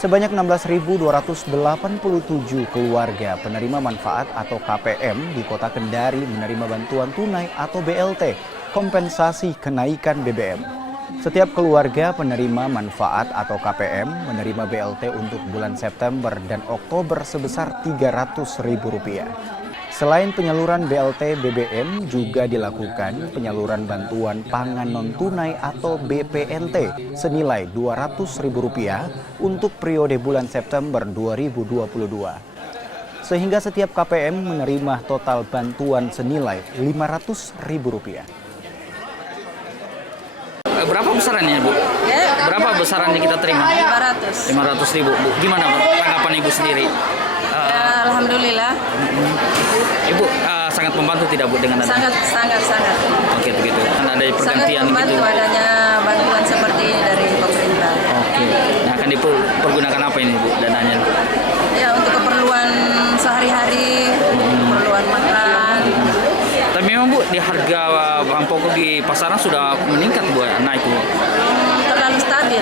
Sebanyak 16.287 keluarga penerima manfaat atau KPM di Kota Kendari menerima bantuan tunai atau BLT, kompensasi kenaikan BBM. Setiap keluarga penerima manfaat atau KPM menerima BLT untuk bulan September dan Oktober sebesar Rp300.000. Selain penyaluran BLT BBM, juga dilakukan penyaluran bantuan pangan non-tunai atau BPNT senilai Rp200.000 untuk periode bulan September 2022. Sehingga setiap KPM menerima total bantuan senilai Rp500.000. Berapa besarannya, Bu? Berapa besarannya kita terima? 500. 500.000, Bu. Gimana, Bu, tanggapan Ibu sendiri? Alhamdulillah. Ibu sangat membantu tidak, Bu, dengan ada? Sangat. Oke, begitu. Kan ada Sangat pergantian membantu gitu. adanya bantuan seperti ini dari pemerintah. Oke. Nah, akan dipergunakan apa ini, Bu, dananya? Ya, untuk keperluan sehari-hari, keperluan makan. Tapi memang, Bu, di harga bahan pokok di pasaran sudah meningkat, Bu, naik, Bu. Belum terlalu stabil